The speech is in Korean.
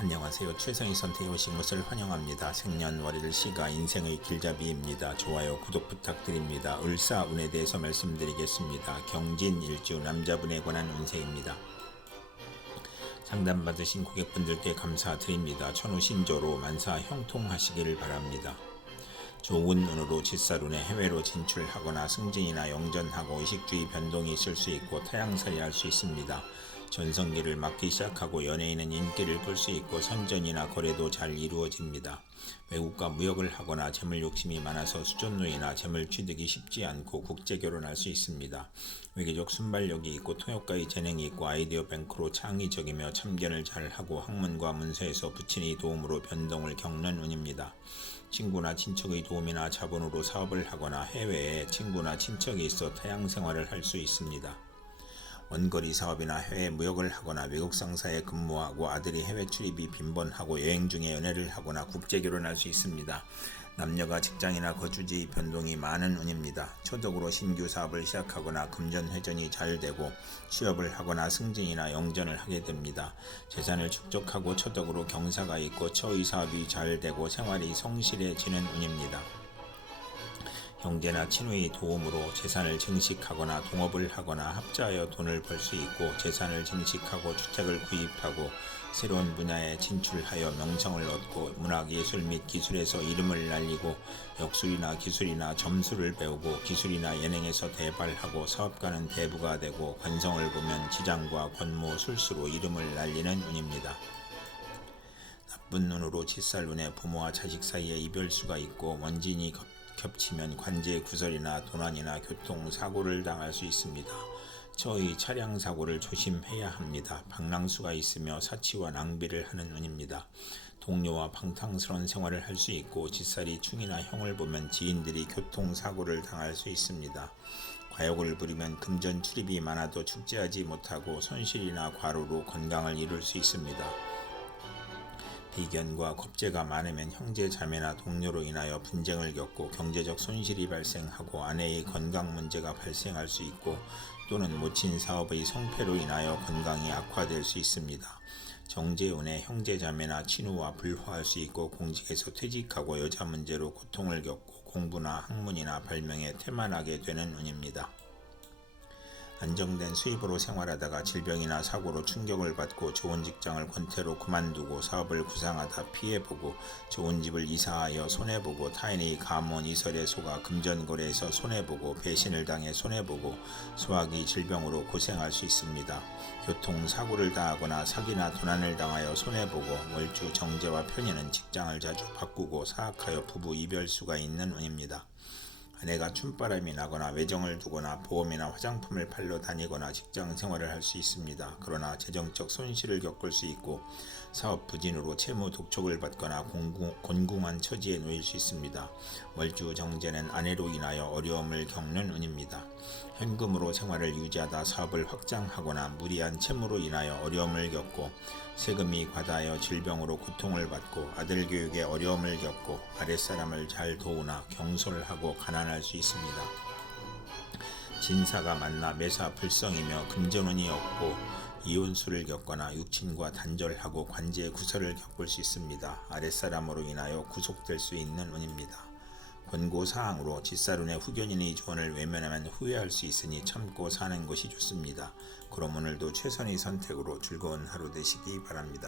안녕하세요. 최성희 선택에 오신 것을 환영합니다. 생년월일 시가 인생의 길잡이입니다. 좋아요, 구독 부탁드립니다. 을사운에 대해서 말씀드리겠습니다. 경진 일주 남자분에 관한 운세입니다. 상담받으신 고객분들께 감사드립니다. 천우신조로 만사 형통하시기를 바랍니다. 좋은 운으로 짓살운에 해외로 진출하거나 승진이나 영전하고 의식주의 변동이 있을 수 있고 타양살이 할 수 있습니다. 전성기를 맞기 시작하고 연예인은 인기를 끌 수 있고 선전이나 거래도 잘 이루어집니다. 외국과 무역을 하거나 재물 욕심이 많아서 수전노예나 재물 취득이 쉽지 않고 국제 결혼할 수 있습니다. 외교적 순발력이 있고 통역가의 재능이 있고 아이디어 뱅크로 창의적이며 참견을 잘 하고 학문과 문서에서 부친의 도움으로 변동을 겪는 운입니다. 친구나 친척의 도움이나 자본으로 사업을 하거나 해외에 친구나 친척이 있어 타양 생활을 할 수 있습니다. 원거리 사업이나 해외 무역을 하거나 외국 상사에 근무하고 아들이 해외 출입이 빈번하고 여행 중에 연애를 하거나 국제 결혼할 수 있습니다. 남녀가 직장이나 거주지 변동이 많은 운입니다. 초덕으로 신규 사업을 시작하거나 금전 회전이 잘 되고 취업을 하거나 승진이나 영전을 하게 됩니다. 재산을 축적하고 초덕으로 경사가 있고 처의 사업이 잘 되고 생활이 성실해지는 운입니다. 형제나 친구의 도움으로 재산을 증식하거나 동업을 하거나 합자하여 돈을 벌 수 있고 재산을 증식하고 주택을 구입하고 새로운 분야에 진출하여 명성을 얻고 문학, 예술 및 기술에서 이름을 날리고 역술이나 기술이나 점수를 배우고 기술이나 예능에서 대발하고 사업가는 대부가 되고 관성을 보면 지장과 권모, 술수로 이름을 날리는 운입니다. 나쁜 눈으로 짓살 눈에 부모와 자식 사이에 이별수가 있고 원진이 겹- 겹치면 관제 구설이나 도난이나 교통 사고를 당할 수 있습니다. 저희 차량 사고를 조심해야 합니다. 방랑수가 있으며 사치와 낭비를 하는 운입니다. 동료와 방탕스러운 생활을 할 수 있고 짓살이 충이나 형을 보면 지인들이 교통 사고를 당할 수 있습니다. 과욕을 부리면 금전 출입이 많아도 축제하지 못하고 손실이나 과로로 건강을 잃을 수 있습니다. 비견과 겁재가 많으면 형제 자매나 동료로 인하여 분쟁을 겪고 경제적 손실이 발생하고 아내의 건강 문제가 발생할 수 있고 또는 모친 사업의 성패로 인하여 건강이 악화될 수 있습니다. 정재운에 형제 자매나 친우와 불화할 수 있고 공직에서 퇴직하고 여자 문제로 고통을 겪고 공부나 학문이나 발명에 태만하게 되는 운입니다. 안정된 수입으로 생활하다가 질병이나 사고로 충격을 받고 좋은 직장을 권태로 그만두고 사업을 구상하다 피해보고 좋은 집을 이사하여 손해보고 타인의 가문 이설에 속아 금전거래에서 손해보고 배신을 당해 손해보고 소화기 질병으로 고생할 수 있습니다. 교통사고를 당하거나 사기나 도난을 당하여 손해보고 월주 정제와 편의는 직장을 자주 바꾸고 사악하여 부부 이별수가 있는 운입니다. 아내가 춤바람이 나거나 외정을 두거나 보험이나 화장품을 팔러 다니거나 직장 생활을 할 수 있습니다. 그러나 재정적 손실을 겪을 수 있고 사업 부진으로 채무 독촉을 받거나 공구, 곤궁한 처지에 놓일 수 있습니다. 월주 정제는 아내로 인하여 어려움을 겪는 운입니다. 현금으로 생활을 유지하다 사업을 확장하거나 무리한 채무로 인하여 어려움을 겪고 세금이 과다하여 질병으로 고통을 받고 아들 교육에 어려움을 겪고 아랫사람을 잘 도우나 경솔하고 가난 할 수 있습니다. 진사가 만나 매사 불성이며 금전운이 없고 이혼수를 겪거나 육친과 단절하고 관제 구설을 겪을 수 있습니다. 아랫사람으로 인하여 구속될 수 있는 운입니다. 권고 사항으로 짓사룬의 후견인의 조언을 외면하면 후회할 수 있으니 참고 사는 것이 좋습니다. 그럼 오늘도 최선의 선택으로 즐거운 하루 되시기 바랍니다.